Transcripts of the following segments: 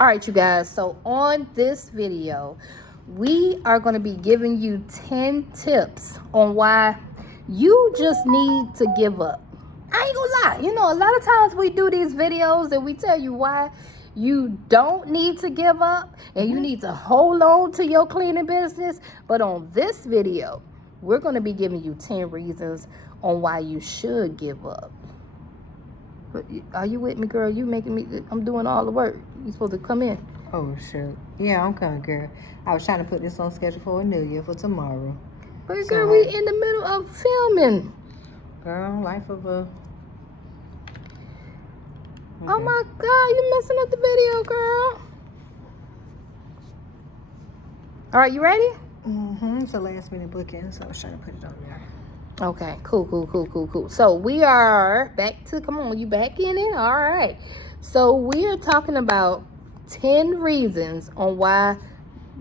All right, you guys. So on this video, we are going to be giving you 10 tips on why you just need to give up. I ain't gonna lie. You know, a lot of times we do these videos and we tell you why you don't need to give up and you need to hold on to your cleaning business. But on this video, we're going to be giving you 10 reasons on why you should give up. But are you with me, girl? You making me, I'm doing all the work. You supposed to come in. Oh, shoot. Yeah, I'm coming, girl. I was trying to put this on schedule for a new year for tomorrow. But girl, we in the middle of filming. Girl, life of a... Okay. Oh my God, you messing up the video, girl. All right, you ready? It's a last minute booking, so I was trying to put it on there. Okay, cool. So we are back to, come on, you back in it? All right. So we are talking about 10 reasons on why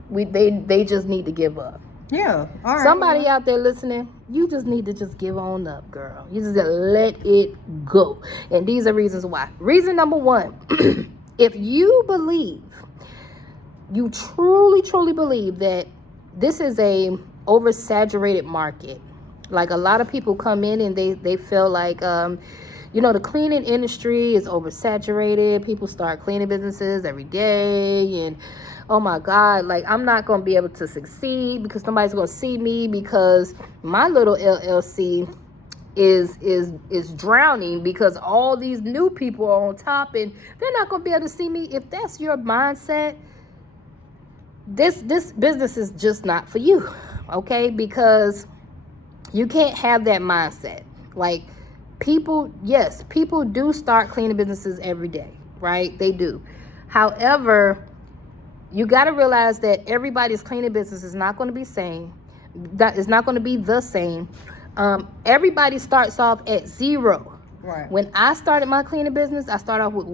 they just need to give up. Yeah, all right. Somebody out there listening, you just need to just give on up, girl. You just gotta let it go. And these are reasons why. Reason number 1, if you believe, you truly believe that this is a oversaturated market. Like a lot of people come in and they feel like, you know, the cleaning industry is oversaturated. People start cleaning businesses every day. And, oh, my God, like, I'm not going to be able to succeed because nobody's going to see me because my little LLC is drowning because all these new people are on top and they're not going to be able to see me. If that's your mindset, this business is just not for you, okay? Because you can't have that mindset. Like, people do start cleaning businesses every day, right? They do. However, you got to realize that everybody's cleaning business is not going to be same. That is not going to be the same. Everybody starts off at 0. Right. When I started my cleaning business, I started off with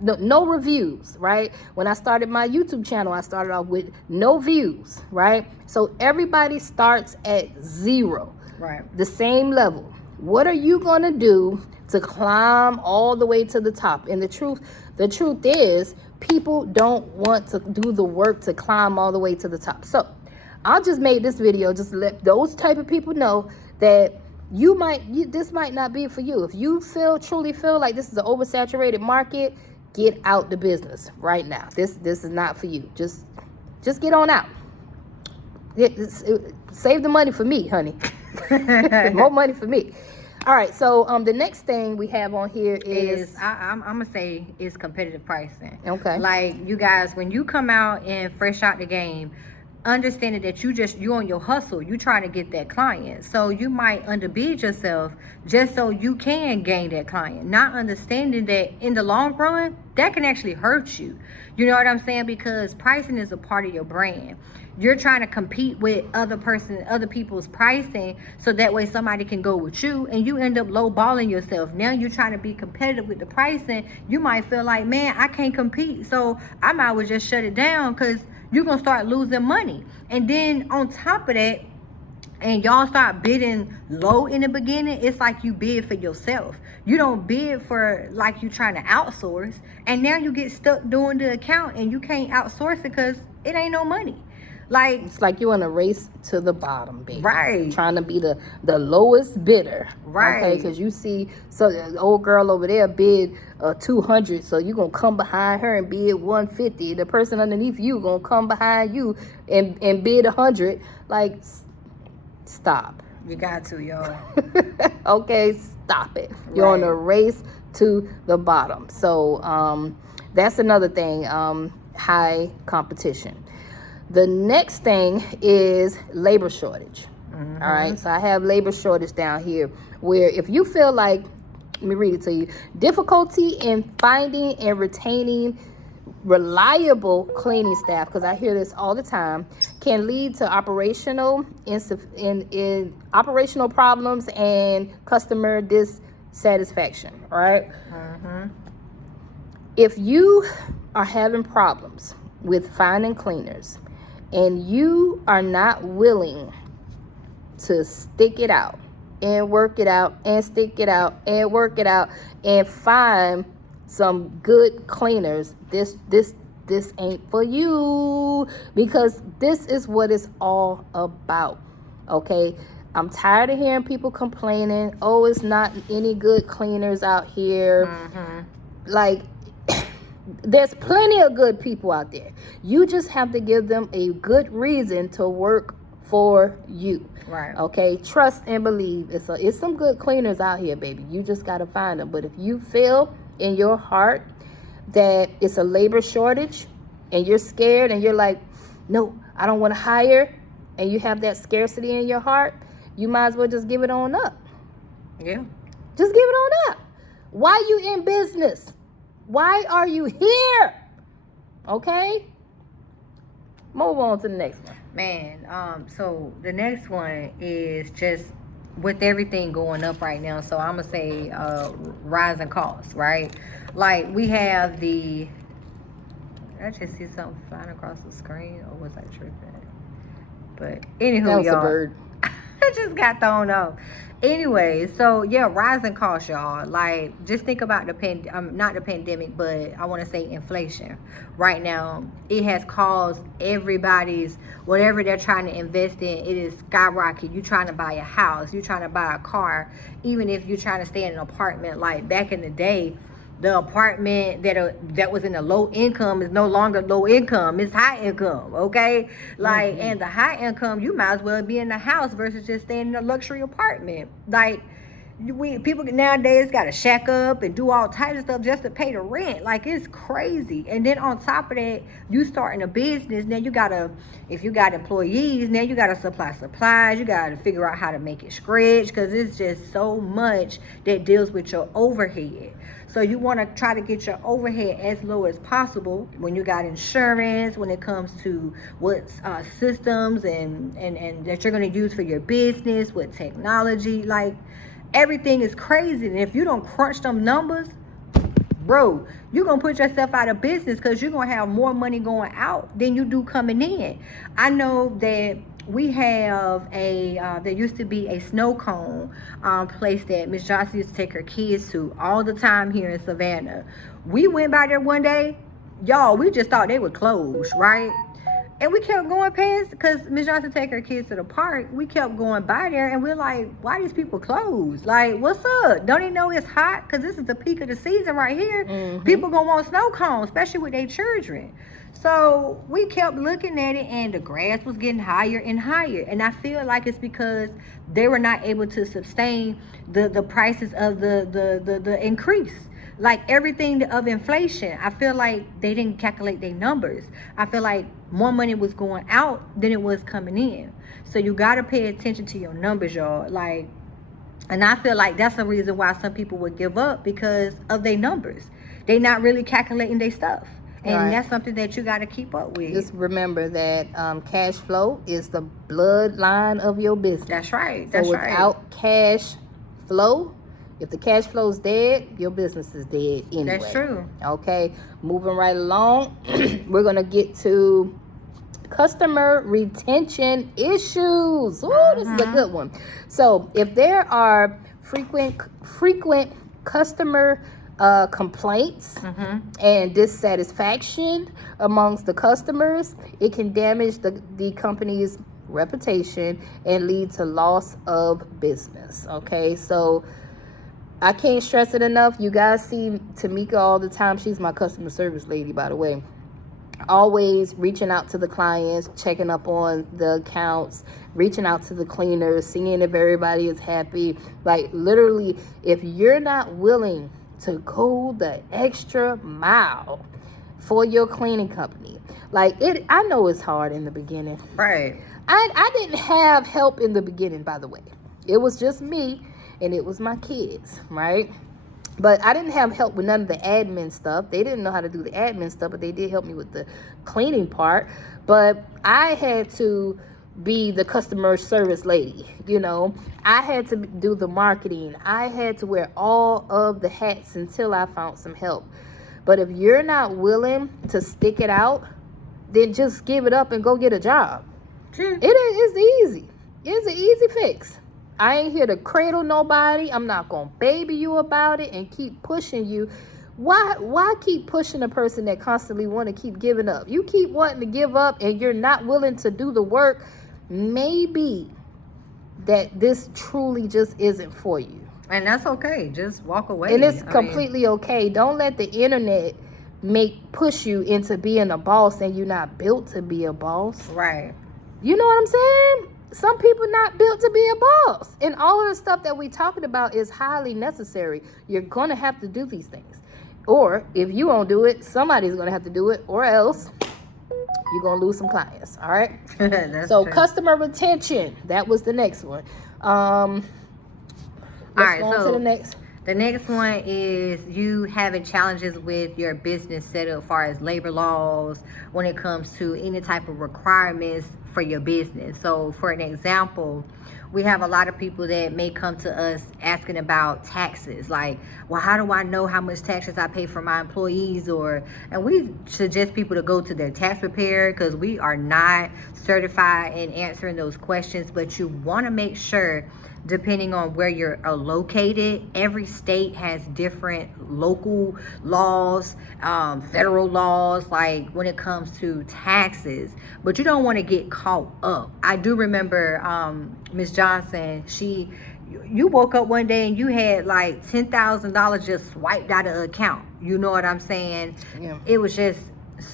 no reviews, right? When I started my YouTube channel, I started off with no views, right? So everybody starts at 0, right? The same level. What are you going to do to climb all the way to the top? And the truth is, people don't want to do the work to climb all the way to the top. So I just made this video just to let those type of people know that this might not be for you. If you truly feel like this is an oversaturated market, get out the business right now. This is not for you. Just get on out. Save the money for me, honey. More money for me. All right, so the next thing we have on here is I'm gonna say is competitive pricing. Okay. Like, you guys, when you come out and fresh out the game, understanding that you on your hustle, you trying to get that client, so you might underbid yourself just so you can gain that client, not understanding that in the long run that can actually hurt you. You know what I'm saying? Because pricing is a part of your brand. You're trying to compete with other people's pricing, so that way somebody can go with you, and you end up lowballing yourself. Now you're trying to be competitive with the pricing. You might feel like, man, I can't compete, so I might as well just shut it down, because you're going to start losing money. And then on top of that, and y'all start bidding low in the beginning, it's like you bid for yourself. You don't bid for like you trying to outsource. And now you get stuck doing the account and you can't outsource it because it ain't no money. Like, it's like you in a race to the bottom, baby. Right. Trying to be the lowest bidder. Right. Okay, because you see, so the old girl over there bid 200, so you're going to come behind her and bid 150. The person underneath you going to come behind you and bid 100. Like, stop. You got to, y'all. Okay, stop it. You're on a race to the bottom. So that's another thing, high competition. The next thing is labor shortage. All right, so I have labor shortage down here, where if you feel like, let me read it to you, difficulty in finding and retaining reliable cleaning staff, because I hear this all the time, can lead to operational operational problems and customer dissatisfaction. All right. If you are having problems with finding cleaners and you are not willing to stick it out and work it out and stick it out and work it out and find some good cleaners, this this ain't for you, because this is what it's all about. Okay, I'm tired of hearing people complaining, oh, it's not any good cleaners out here. Like, there's plenty of good people out there. You just have to give them a good reason to work for you. Right. Okay, trust and believe. It's some good cleaners out here, baby. You just got to find them. But if you feel in your heart that it's a labor shortage and you're scared and you're like, no, I don't want to hire, and you have that scarcity in your heart, you might as well just give it on up. Yeah. Just give it on up. Why you in business? Why are you here? Okay? Move on to the next one. Man, so the next one is just with everything going up right now. So I'm gonna say rising costs, right? Like we have the. Did I just see something flying across the screen, or was I tripping? But anywho, That was y'all. a bird. I just got thrown off. Anyway, so yeah, rising costs, y'all. Like, just think about not the pandemic, but I want to say inflation. Right now, it has caused everybody's whatever they're trying to invest in. It is skyrocket. You trying to buy a house, you trying to buy a car, even if you're trying to stay in an apartment. Like back in the day, the apartment that was in a low income is no longer low income. It's high income, okay? Like, and the high income, you might as well be in the house versus just staying in a luxury apartment. Like, people nowadays got to shack up and do all types of stuff just to pay the rent. Like, it's crazy. And then on top of that, you starting a business. Now you gotta, if you got employees, now you gotta supply supplies. You gotta figure out how to make it stretch, because it's just so much that deals with your overhead. So you want to try to get your overhead as low as possible when you got insurance, when it comes to what systems and that you're going to use for your business, with technology. Like, everything is crazy. And if you don't crunch them numbers, bro, you're going to put yourself out of business, because you're going to have more money going out than you do coming in. I know that we have there used to be a snow cone place that Miss Johnson used to take her kids to all the time here in Savannah. We went by there one day, y'all, we just thought they were closed, right? And we kept going past, because Miss Johnson take her kids to the park. We kept going by there, and we're like, why these people closed? Like, what's up? Don't they know it's hot? Because this is the peak of the season right here. People gonna want snow cones, especially with their children. So we kept looking at it, and the grass was getting higher and higher. And I feel like it's because they were not able to sustain the prices of the increase. Like everything of inflation, I feel like they didn't calculate their numbers. I feel like more money was going out than it was coming in. So you got to pay attention to your numbers, y'all. Like, and I feel like that's the reason why some people would give up, because of their numbers. They not really calculating their stuff. And that's something that you got to keep up with. Just remember that cash flow is the bloodline of your business. That's right. So without cash flow, if the cash flow is dead, your business is dead anyway. That's true. Okay, moving right along, we're going to get to customer retention issues. Ooh, this is a good one. So if there are frequent customer complaints and dissatisfaction amongst the customers, it can damage the company's reputation and lead to loss of business. Okay, so I can't stress it enough. You guys see Tamika all the time. She's my customer service lady, by the way. Always reaching out to the clients, checking up on the accounts, reaching out to the cleaners, seeing if everybody is happy. Like, literally, if you're not willing to go the extra mile for your cleaning company, like, I know it's hard in the beginning. Right. I didn't have help in the beginning, by the way. It was just me and it was my kids, right? But I didn't have help with none of the admin stuff. They didn't know how to do the admin stuff, but they did help me with the cleaning part. But I had to be the customer service lady, you know. I had to do the marketing. I had to wear all of the hats until I found some help. But if you're not willing to stick it out, then just give it up and go get a job. It's easy. It's an easy fix. I ain't here to cradle nobody. I'm not going to baby you about it and keep pushing you Why keep pushing a person that constantly want to keep giving up? You keep wanting to give up and you're not willing to do the work. Maybe that this truly just isn't for you. And that's okay. Just walk away. And it's completely okay. Don't let the internet push you into being a boss and you're not built to be a boss. Right. You know what I'm saying? Some people not built to be a boss. And all of the stuff that we talking about is highly necessary. You're going to have to do these things. Or if you won't do it, somebody's going to have to do it, or else you're going to lose some clients. All right. So true. Customer retention. That was the next one. Let's go on to the next. The next one is you having challenges with your business setup as far as labor laws when it comes to any type of requirements for your business. So for an example, we have a lot of people that may come to us asking about taxes, like, well, how do I know how much taxes I pay for my employees? And we suggest people to go to their tax preparer, because we are not certified in answering those questions. But you want to make sure, depending on where you're located, every state has different local laws, federal laws, like when it comes to taxes. But you don't want to get caught up. I do remember Miss Johnson, you woke up one day and you had like $10,000 just swiped out of the account. You know what I'm saying? Yeah. It was just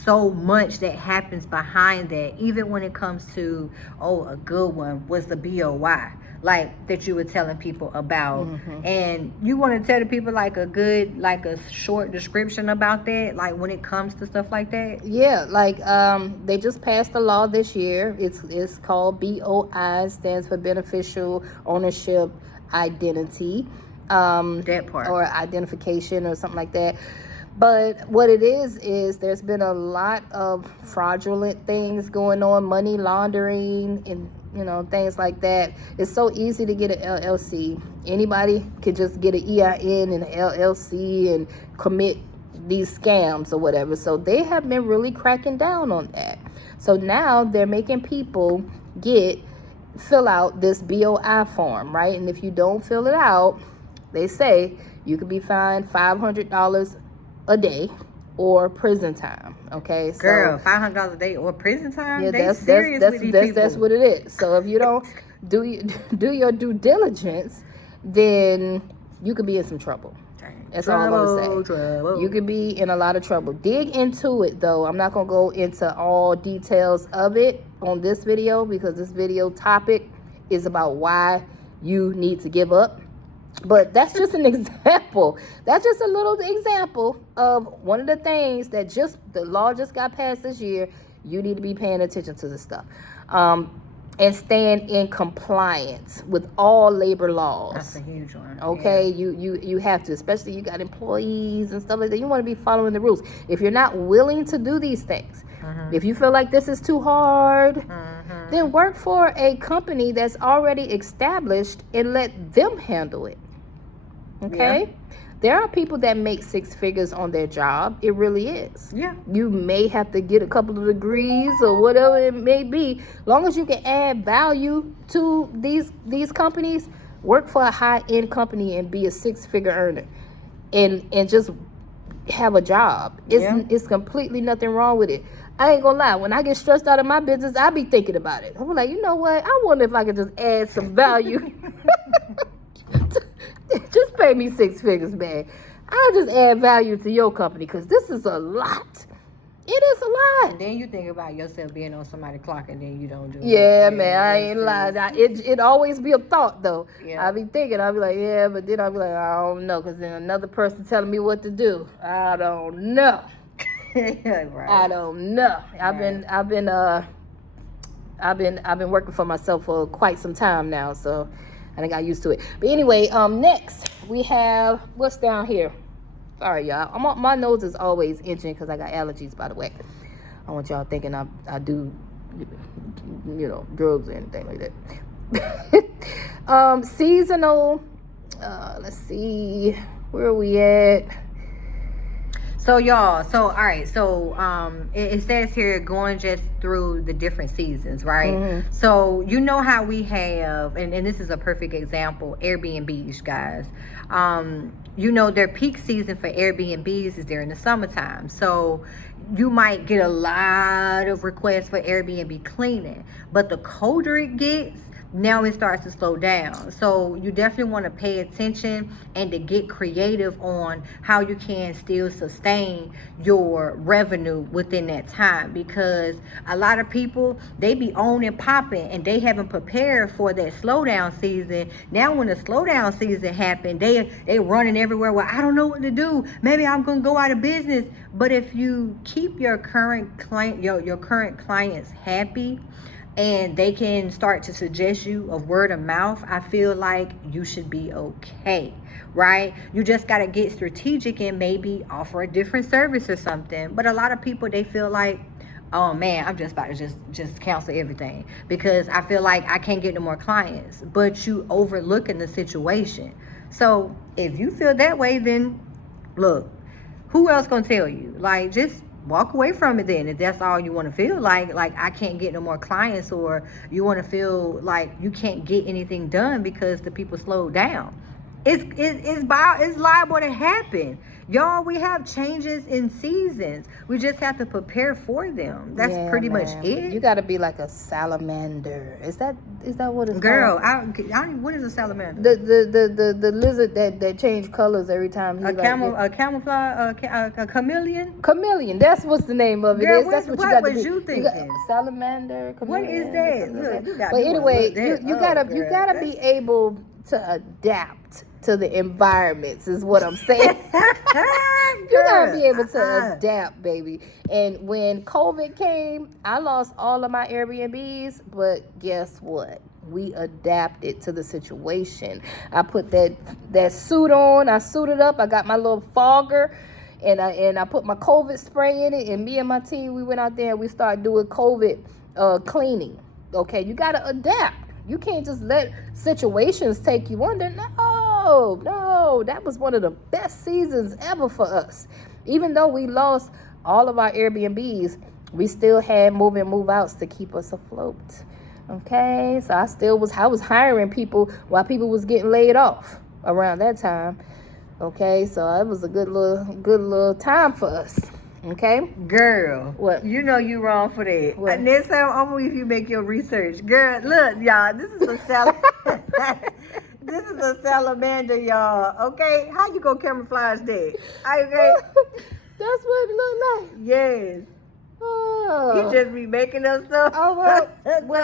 so much that happens behind that. Even when it comes to, a good one was the BOY, like that you were telling people about. Mm-hmm. And you want to tell the people like a short description about that, like when it comes to stuff like that? Yeah, like they just passed a law this year. It's called BOI, stands for Beneficial Ownership Identity. That part. Or identification or something like that. But what it is there's been a lot of fraudulent things going on, money laundering and things like that. It's so easy to get an LLC. Anybody can just get an EIN and an LLC and commit these scams or whatever. So they have been really cracking down on that. So now they're making people fill out this BOI form, right? And if you don't fill it out, they say you could be fined $500 a day or prison time. Okay, so girl, $500 a day or prison time? Yeah, that's what it is. So if you don't do your due diligence, then you could be in some trouble. That's all I'm gonna say. Trouble. You could be in a lot of trouble. Dig into it though. I'm not gonna go into all details of it on this video, because this video topic is about why you need to give up. But that's just an example. That's just a little example of one of the things that the law just got passed this year. You need to be paying attention to this stuff. And staying in compliance with all labor laws. That's a huge one. Okay, yeah. You have to, especially you got employees and stuff like that. You want to be following the rules. If you're not willing to do these things, if you feel like this is too hard, then work for a company that's already established and let them handle it. Okay? Yeah. There are people that make six figures on their job. It really is. Yeah. You may have to get a couple of degrees or whatever it may be. Long as you can add value to these companies, work for a high-end company and be a six-figure earner. And just have a job. It's completely nothing wrong with it. I ain't gonna lie. When I get stressed out of my business, I be thinking about it. I'm like, you know what? I wonder if I could just add some value. Just pay me six figures, man. I'll just add value to your company, because this is a lot. It is a lot. And then you think about yourself being on somebody's clock and then you don't do it. Yeah, man, I ain't lying. It always be a thought, though. Yeah. I be thinking, I'll be like, yeah, but then I'll be like, I don't know, because then another person telling me what to do. I don't know. Right. I don't know. I've been working for myself for quite some time now, so I think I got used to it. But anyway, next we have, what's down here? Sorry, y'all. My nose is always itching because I got allergies, by the way. I want y'all thinking I do, drugs or anything like that. Seasonal. Let's see. Where are we at? So y'all, so all right, so it says here going just through the different seasons, right? Mm-hmm. So you know how we have, and this is a perfect example, Airbnbs, guys. You know their peak season for Airbnbs is during the summertime. So you might get a lot of requests for Airbnb cleaning, but the colder it gets, now it starts to slow down. So you definitely want to pay attention and to get creative on how you can still sustain your revenue within that time, because a lot of people, they be on and popping and they haven't prepared for that slowdown season. Now when the slowdown season happened, they running everywhere. Well, I don't know what to do, maybe I'm gonna go out of business. But if you keep your current client, your current clients happy, and they can start to suggest you of word of mouth, I feel like you should be okay, right? You just got to get strategic and maybe offer a different service or something. But a lot of people, they feel like, oh man, I'm just about to just cancel everything because I feel like I can't get no more clients. But you overlooking the situation. So if you feel that way, then look, who else gonna tell you? Like, just walk away from it then, if that's all you want to feel like I can't get no more clients, or you want to feel like you can't get anything done because the people slowed down. It's liable to happen, y'all. We have changes in seasons, we just have to prepare for them. That's pretty much it. You got to be like a salamander. Is that what it's Girl, called? what is a salamander? The lizard that change colors every time. A camouflage, a chameleon. Chameleon. That's what's the name of it. Girl, That's what what you got was to be. you thinking? Salamander. What Chameleon, is that? something like Look, you got but me anyway, wanna look that you up, gotta girl. be able to adapt to the environments, is what I'm saying. You gotta be able to adapt, baby. And when COVID came, I lost all of my Airbnbs, but guess what? We adapted to the situation. I put that suit on. I suited up. I got my little fogger, and I put my COVID spray in it. And me and my team, we went out there and we started doing COVID cleaning. Okay, you gotta adapt. You can't just let situations take you under. No, that was one of the best seasons ever for us. Even though we lost all of our Airbnbs, we still had move in, move outs to keep us afloat. Okay, so I was hiring people while people was getting laid off around that time. Okay, so it was a good little time for us. Okay, girl, what? You know you wrong for that. What? Next time I'm gonna if you make your research, girl. Look, y'all, this is a this is a salamander, y'all. Okay, how you gonna camouflage that? Okay, that's what it looked like. Yes. Oh. You just be making up stuff. Oh, well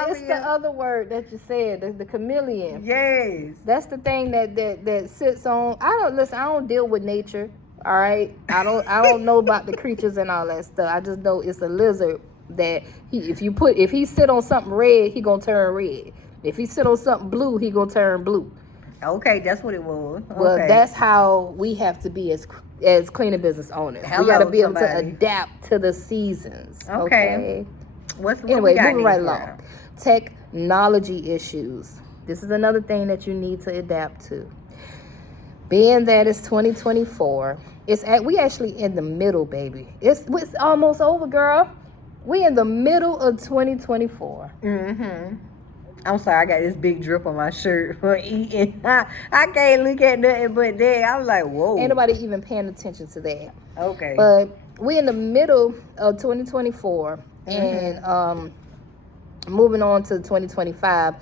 it's the other word that you said, the chameleon. Yes. That's the thing that sits on. I don't deal with nature. All right. I don't know about the creatures and all that stuff. I just know it's a lizard that if he sit on something red, he gonna turn red. If he sit on something blue, he gonna turn blue. Okay, that's what it was. Okay. Well, that's how we have to be as cleaning business owners. We got to be able to adapt to the seasons. Okay. Anyway, moving right along. Technology issues. This is another thing that you need to adapt to. Being that it's 2024, we actually in the middle, baby. It's almost over, girl. We in the middle of 2024. Mm-hmm. I'm sorry, I got this big drip on my shirt for eating. I can't look at nothing but that. I'm like, whoa. Ain't nobody even paying attention to that. Okay. But we in the middle of 2024, and moving on to 2025,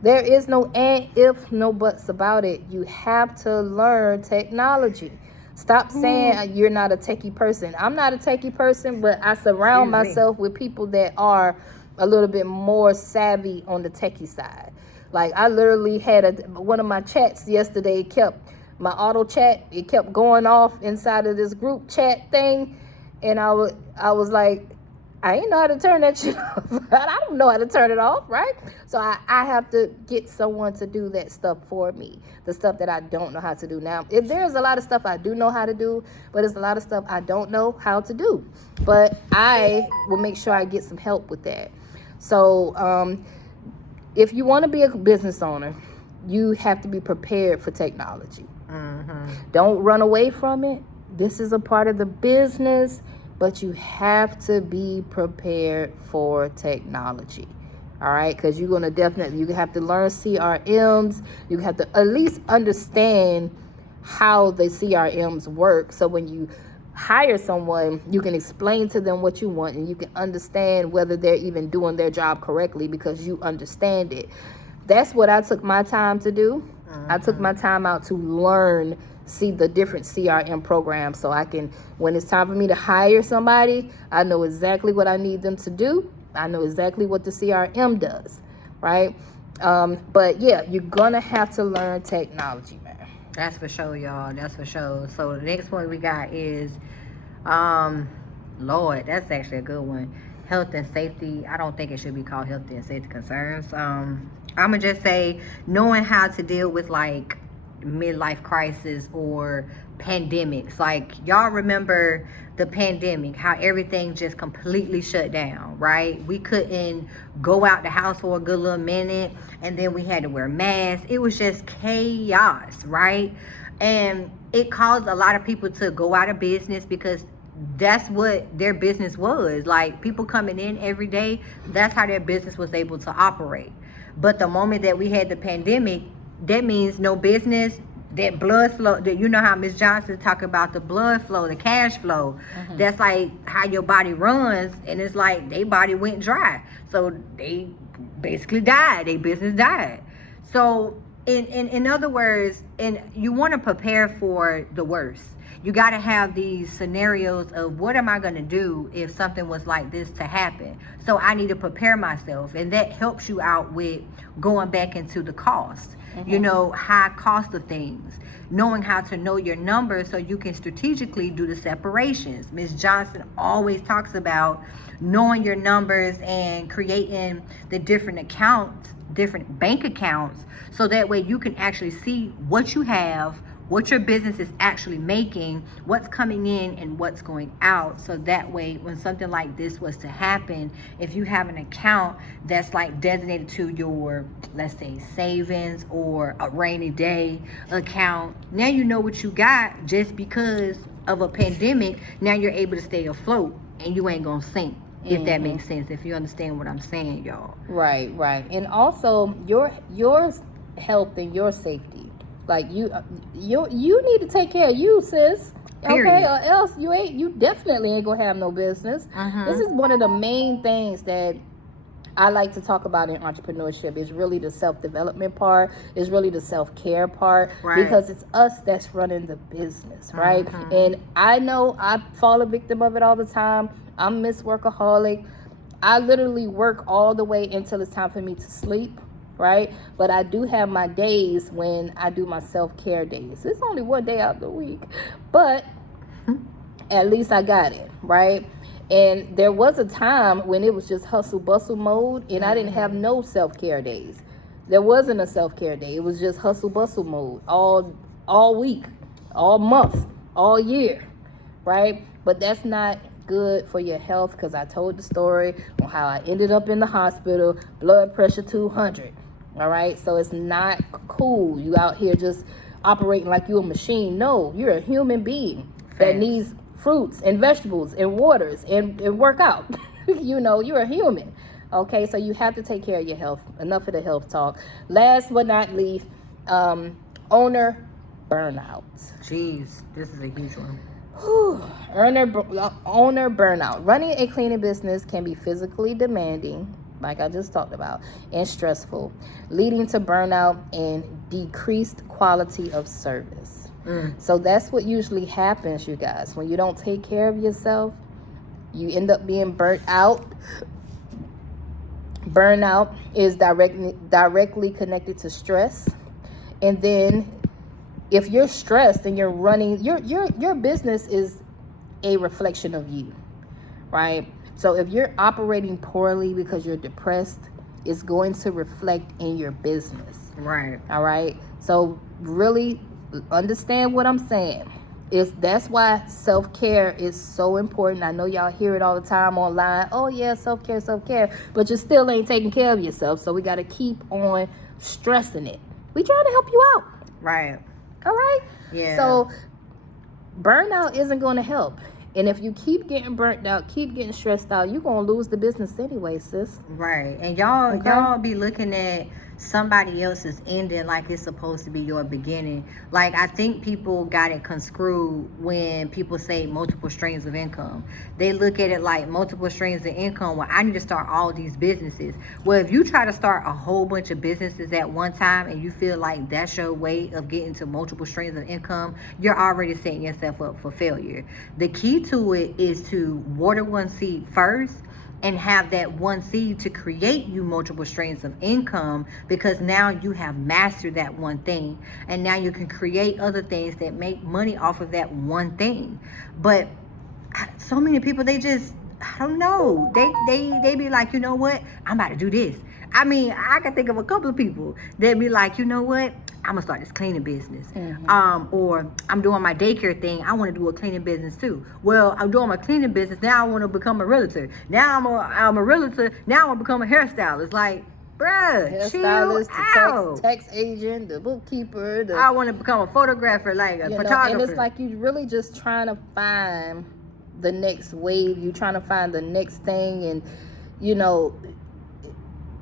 there is no and, if, no buts about it. You have to learn technology. Stop saying you're not a techie person. I'm not a techie person, but I surround myself with people that are a little bit more savvy on the techie side. Like, I literally had one of my chats yesterday my auto chat, it kept going off inside of this group chat thing, and I was like, I ain't know how to turn that shit off. I don't know how to turn it off, right? So I have to get someone to do that stuff for me, the stuff that I don't know how to do. Now, if there's a lot of stuff I do know how to do, but there's a lot of stuff I don't know how to do. But I will make sure I get some help with that. So if you want to be a business owner, you have to be prepared for technology. Mm-hmm. Don't run away from it. This is a part of the business, but you have to be prepared for technology. All right, because you're gonna definitely, you have to learn CRMs. You have to at least understand how the CRMs work. So when you hire someone, you can explain to them what you want, and you can understand whether they're even doing their job correctly because you understand it. That's what I took my time to do. I took my time out to learn, see the different CRM programs, so I can, when it's time for me to hire somebody, I know exactly what I need them to do. I know exactly what the CRM does, right? But yeah, you're gonna have to learn technology, man. That's for sure, y'all. That's for sure. So the next one we got is, Lord, that's actually a good one. Health and safety. I don't think it should be called health and safety concerns. I'ma just say knowing how to deal with like midlife crisis or pandemics. Like, y'all remember the pandemic, how everything just completely shut down, right? We couldn't go out the house for a good little minute, and then we had to wear masks. It was just chaos, right? And it caused a lot of people to go out of business because that's what their business was. Like, people coming in every day, that's how their business was able to operate. But the moment that we had the pandemic, that means no business. That blood flow, that, you know how Miss Johnson talk about the blood flow, the cash flow. That's like how your body runs, and it's like their body went dry, so they basically died. Their business died. So in other words, and you want to prepare for the worst. You got to have these scenarios of, what am I going to do if something was like this to happen? So I need to prepare myself, and that helps you out with going back into the cost. You know, high cost of things, knowing how to know your numbers so you can strategically do the separations. Ms. Johnson always talks about knowing your numbers and creating the different accounts, different bank accounts, so that way you can actually see what you have, what your business is actually making, what's coming in and what's going out. So that way, when something like this was to happen, if you have an account that's like designated to your, let's say, savings or a rainy day account, now you know what you got. Just because of a pandemic, now you're able to stay afloat and you ain't gonna sink. If that makes sense, if you understand what I'm saying, y'all. Right. And also your health and your safety. Like, you need to take care of you, sis. Period. Okay, or else you definitely ain't gonna have no business. This is one of the main things that I like to talk about in entrepreneurship. Is really the self-development part, is really the self-care part, because it's us that's running the business, right? And I know I fall a victim of it all the time. I'm Miss Workaholic. I literally work all the way until it's time for me to sleep, right? But I do have my days when I do my self-care days. It's only one day out of the week, but at least I got it, right? And there was a time when it was just hustle bustle mode, and I didn't have no self-care days. There wasn't a self-care day. It was just hustle bustle mode all week, all month, all year, right? But that's not good for your health, because I told the story on how I ended up in the hospital, blood pressure 200. All right, so it's not cool. You out here just operating like you're a machine. No, you're a human being that needs fruits and vegetables and waters and work out. You know, you're a human. Okay, so you have to take care of your health. Enough of the health talk. Last but not least, owner burnout. Jeez, this is a huge one. Owner burnout. Running a cleaning business can be physically demanding, like I just talked about, and stressful, leading to burnout and decreased quality of service. So that's what usually happens, you guys. When you don't take care of yourself, you end up being burnt out. Burnout is directly connected to stress. And then if you're stressed and you're running, your business is a reflection of you, right? So if you're operating poorly because you're depressed, it's going to reflect in your business. Right. All right. So really understand what I'm saying. That's why self-care is so important. I know y'all hear it all the time online. Oh yeah, self-care, but you still ain't taking care of yourself. So we got to keep on stressing it. We trying to help you out. Right. All right. Yeah. So burnout isn't going to help. And if you keep getting burnt out, keep getting stressed out, you're going to lose the business anyway, sis. Right. And y'all Okay? y'all be looking at somebody else's ending like it's supposed to be your beginning. Like, I think people got it construed when people say multiple streams of income. They look at it like multiple streams of income. Well, I need to start all these businesses. Well, if you try to start a whole bunch of businesses at one time and you feel like that's your way of getting to multiple streams of income, you're already setting yourself up for failure. The key to it is to water one seed first and have that one seed to create you multiple streams of income, because now you have mastered that one thing, and now you can create other things that make money off of that one thing. But so many people, they just, I don't know, they be like, you know what, I'm about to do this. I mean, I can think of a couple of people that be like, you know what, I'm gonna start this cleaning business. Or I'm doing my daycare thing, I want to do a cleaning business too. Well, I'm doing my cleaning business, now I want to become a realtor. Now I'm a realtor, now I want to become a hairstylist. Like, bruh, chill out. The tax agent, the bookkeeper. I want to become a photographer, like a photographer. And it's like you really just trying to find the next wave. You trying to find the next thing, and you know,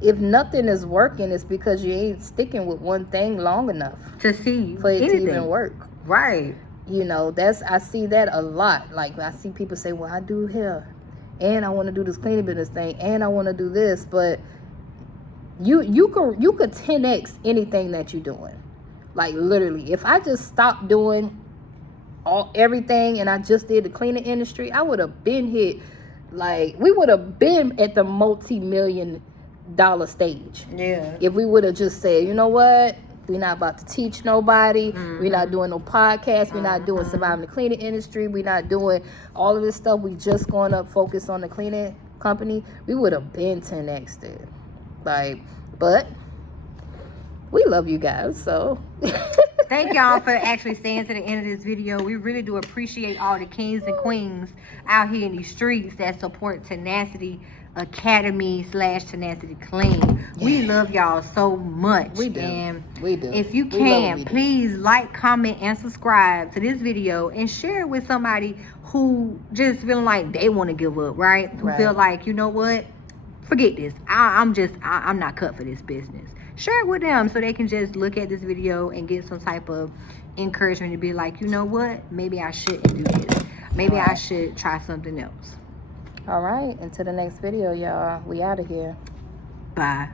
if nothing is working, it's because you ain't sticking with one thing long enough to see for it anything to even work. Right. You know, I see that a lot. Like, I see people say, well, I do hair, and I want to do this cleaning business thing, and I want to do this, but you could 10x anything that you're doing. Like, literally, if I just stopped doing everything and I just did the cleaning industry, I would have been hit. Like, we would have been at the multi-million-dollar stage. Yeah. If we would have just said, you know what, we're not about to teach nobody. We're not doing no podcast. We're not doing surviving the cleaning industry. We're not doing all of this stuff. We just going to focus on the cleaning company. We would have been 10x it. Like, but we love you guys, so thank y'all for actually staying to the end of this video. We really do appreciate all the kings and queens out here in these streets that support Tenacity Academy / Tenacity Clean. Yeah. We love y'all so much. We do. And we do. If you can, please like, comment, and subscribe to this video and share it with somebody who just feeling like they want to give up, right? Who feel like, you know what, forget this. I'm not cut for this business. Share it with them so they can just look at this video and get some type of encouragement to be like, you know what, maybe I shouldn't do this. Maybe I should try something else. All right, until the next video, y'all. We out of here. Bye.